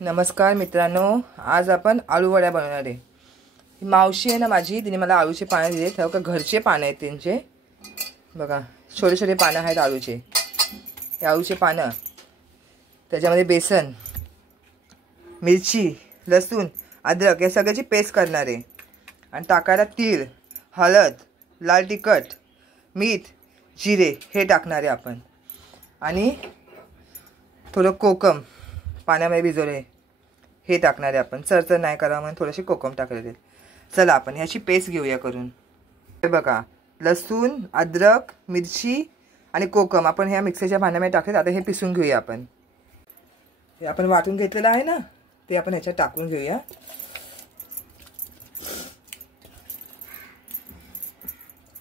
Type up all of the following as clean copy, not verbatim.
नमस्कार मित्रांनो, आज आपण आळू वड्या बनवणार आहे। मावशी आहे ना माझी, तिने मला आळूचे पानं दिले। तेव्हा का घरचे पानं आहेत त्यांचे, बघा छोटे छोटे पानं आहेत आळूचे। हे आळूचे पानं, त्याच्यामध्ये बेसन, मिरची, लसूण, अद्रक या सगळ्याची पेस्ट करणार आहे आणि टाकायला तीळ, हळद, लाल तिखट, मीठ, जिरे हे टाकणार आहे आपण आणि थोडं कोकम पाण्यामध्ये भिजवले हे टाकणार आहे आपण। चरचर नाही करावं म्हणून थोडेसे कोकम टाकलेले। चला आपण ह्याची पेस्ट घेऊया करून। हे बघा लसूण, अद्रक, मिरची आणि कोकम आपण ह्या मिक्सरच्या भांड्यामध्ये टाकले। आता हे पिसून घेऊया आपण। हे आपण वाटून घेतलेलं आहे ना, ते आपण ह्याच्यात टाकून घेऊया।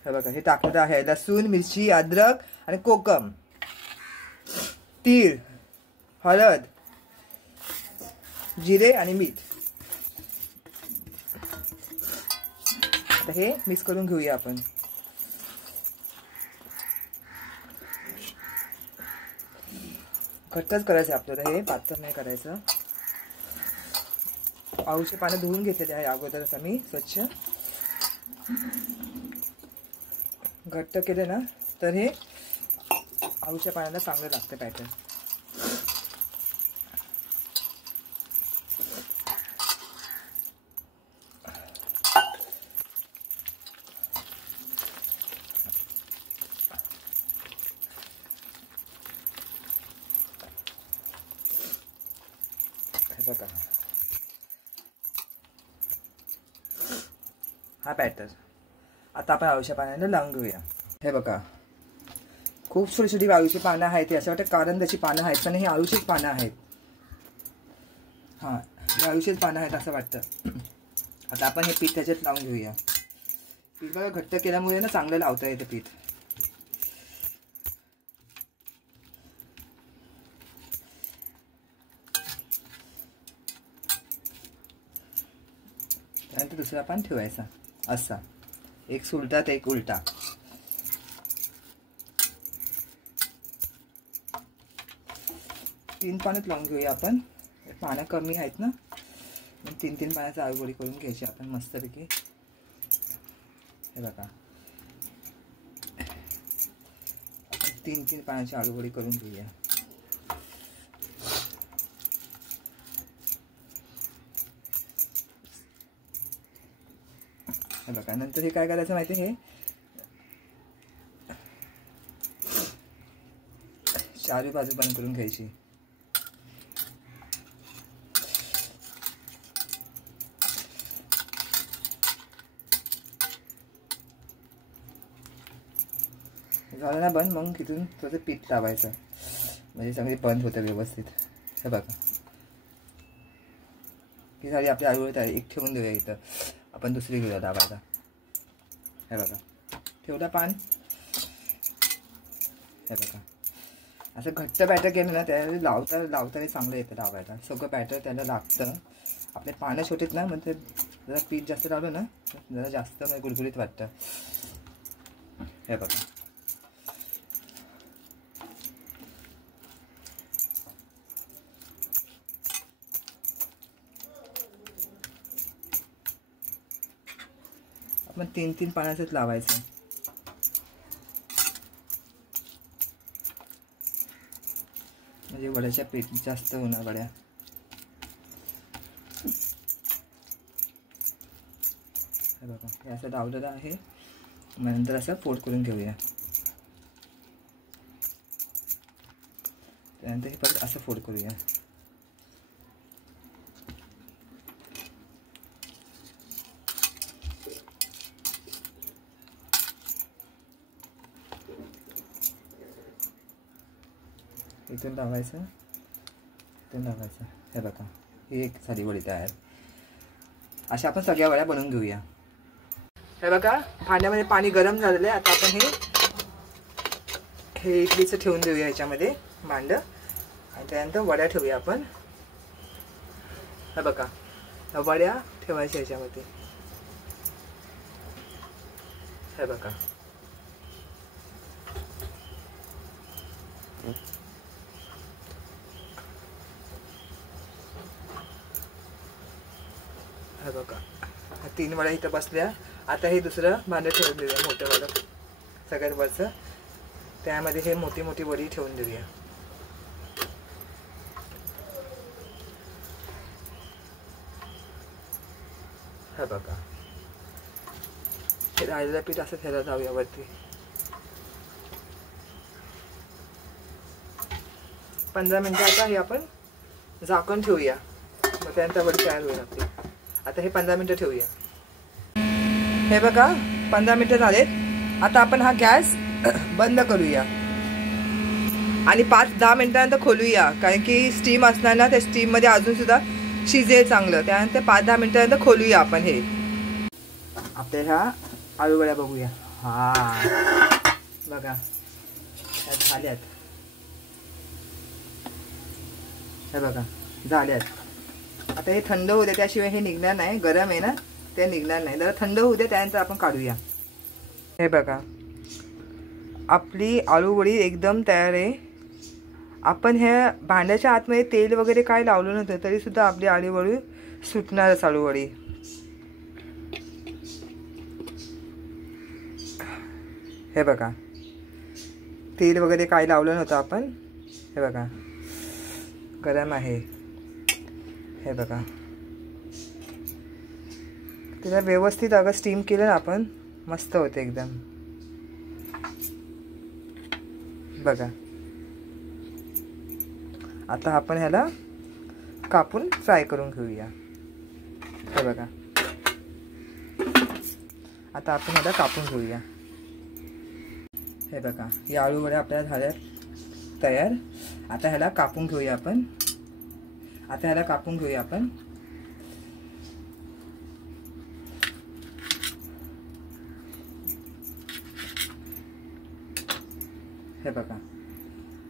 हे बघा हे टाकलेलं आहे लसूण, मिरची, अद्रक आणि कोकम, तीळ, हळद, जिरे आणि मीठ। आता हे मिक्स करून घेऊया आपण। घट्टच करायचं आपल्याला, हे पातळ नाही करायचं। आळूचे पानं धुवून घेतलेले आहे अगोदरच आम्ही स्वच्छ। घट्ट केले ना तर हे आळूच्या पानाला चांगलं लागतं पॅटर्न। बघा हा पॅटर्न आता आपण आळूच्या पानाने लावून घेऊया। हे बघा खूप छोटी छोटी आळूची पानं आहेत। हे असं वाटतं कारंदाची पानं आहेत पण हे आळूचीच पानं आहेत। हां हे आळूचीच पानं आहेत असं वाटतं। आता आपण हे पीठ त्याच्यात लावून घेऊया। पीठ बघा घट्ट केल्यामुळे ना चांगलं लावता येतं पीठ। त्यानंतर दुसरा पान ठेवायचा असा, एक सुलटा तर एक उलटा। तीन पानच लावून घेऊया आपण। पानं कमी आहेत ना, तीन तीन पानाची आळूवडी करून घ्यायची आपण मस्तपैकी। हे बघा आपण तीन तीन पानाची आळूवडी करून घेऊया। हे बघा नंतर हे काय करायचं माहिती आहे, हे चारी बाजू बंद करून घ्यायची। झालं ना बंद, मग तिथून थोडं पीठ लावायचं म्हणजे चांगली बंद होतं व्यवस्थित। हे बघा ही झाली आपली आळू आहे। एक ठेवून देऊया इथं, आपण दुसरी घेऊया दाबायला। हे बघा ठेवला पान। हे बघा असं घट्ट बॅटर केलं ना त्याला लावता चांगलं येतं लावायला। सगळं बॅटर त्याला लागतं। आपले पानं छोटेत ना, म्हणजे जरा पीठ जास्त लावलं ना जरा जास्त गुळगुळीत वाटतं। हे बघा आपण तीन तीन पानाचंच लावायचं म्हणजे वड्याच्या पीठ जास्त होणार वड्या। हे बघा हे असं लावलेलं आहे। नंतर असं फोल्ड करून घेऊया। त्यानंतर हे परत असं फोल्ड करूया। इथून लावायचं, इथून लावायचं। हे बघा ही एक साधी वडी तयार। अशा आपण सगळ्या वड्या बनवून घेऊया। हे बघा भांड्यामध्ये पाणी गरम झालेलं आहे। आता आपण हे इडलीचं ठेवून देऊया ह्याच्यामध्ये भांड आणि त्यानंतर वड्या ठेवूया आपण। हे बघा वड्या ठेवायच्या ह्याच्यामध्ये। हे बघा बघा 3 वड्या इथं बसल्या. आता हे दुसरं भांडं ठेवून देऊया मोठं वालं सगळ्यात वरचं. त्यामध्ये हे मोठी मोठी वडी ठेवून देऊया. हा बघा हे राहिलेलं पीठ असं ठेवायला जाऊया वरती. 15 मिनिटं आता हे आपण झाकण ठेवूया. मग त्यानंतर वडी तयार होईल आपली. आता हे 15 मिनिटं ठेवूया. हे बघा 15 मिनिटं झालेत. आता आपण हा गॅस बंद करूया आणि 5-10 मिनिटानंतर खोलूया. कारण की स्टीम असणार ना, त्या स्टीममध्ये अजून सुद्धा शिजेल चांगलं. त्यानंतर 5-10 मिनिटानंतर खोलूया आपण. हे आपल्या ह्या आलू वड्या बघूया. हा बघा ह्या झाल्यात. हे बघा झाल्यात. आता हे थंड होऊ दे, त्याशिवाय हे निघणार नाही. गरम आहे ना, ते निघणार नाही. जरा थंड होऊ दे, त्यानंतर आपण काढूया. हे बघा आपली आलू वडी एकदम तयार आहे. आपण ह्या भांड्याच्या आतमध्ये तेल वगैरे काय लावलं नव्हतं तरी सुद्धा आपली आलू वडी सुटणारच. आलू वडी हे बघा तेल वगैरे काय लावलं नव्हतं आपण. हे बघा गरम आहे. हे बघा त्याला व्यवस्थित अगं स्टीम केलं ना आपण, मस्त होते एकदम. बघा आता आपण ह्याला कापून फ्राय करून घेऊया. हे बघा आता आपण ह्याला कापून घेऊया. हे बघा या आलू वड्या आपल्याला झाल्यात तयार. आता ह्याला कापून घेऊया आपण. हे बघा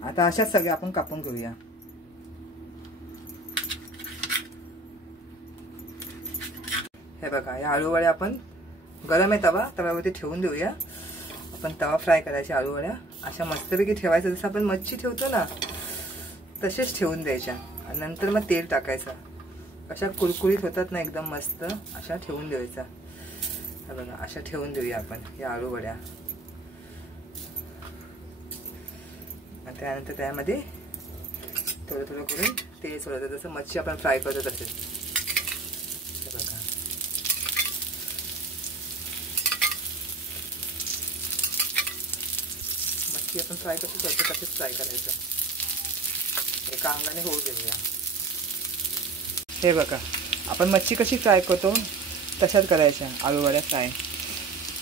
आता अशाच सगळ्या आपण कापून घेऊया. हे बघा या आलू वड्या आपण गरम आहे तव्यावरती ठेवून देऊया. आपण तवा फ्राय करायची आलू वड्या अशा मस्तपैकी ठेवायचं. जसं आपण मच्छी ठेवतो ना तसेच ठेवून द्यायच्या. आणि नंतर मग तेल टाकायचं. अशा कुरकुरीत होतात ना एकदम मस्त. अशा ठेवून द्यायचा. हे बघा अशा ठेवून देऊया आपण या आलू वड्या. आणि त्यानंतर त्यामध्ये थोडं थोडं करून तेल सोडायचं, जसं मच्छी आपण फ्राय करतो तसेच. हे बघा मच्छी आपण फ्राय कशी करतो तसेच फ्राय करायचं. एका अंगाने होऊ देऊया. हे बघा आपण मच्छी कशी फ्राय करतो तशाच करायच्या आलू वड्या फ्राय.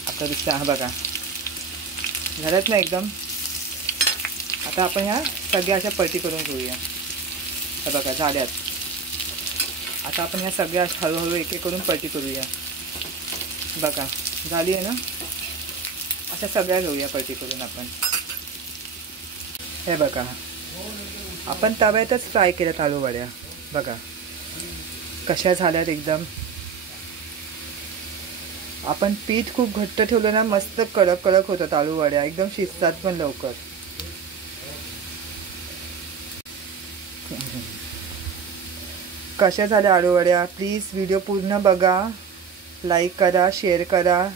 आता दिसतं हा बघा झाल्यात ना एकदम. आता आपण ह्या सगळ्या अशा पलटी करून घेऊया. हे बघा झाल्यात. आता आपण ह्या सगळ्या हळूहळू एक एक करून पलटी करूया. बघा झाली आहे ना. अशा सगळ्या घेऊया पलटी करून आपण. हे बघा आपण तव्यातच फ्राय केल्यात आलू वड्या. बघा कशा झाल्यात एकदम. आपण पीठ खूप घट्ट ठेवलं ना मस्त कडक कडक होतात आलू वड्या. एकदम शिजतात पण लवकर. कशा झाल्या आलू वड्या. प्लीज व्हिडिओ पूर्ण बघा, लाईक करा, शेअर करा.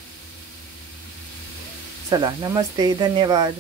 चला नमस्ते, धन्यवाद.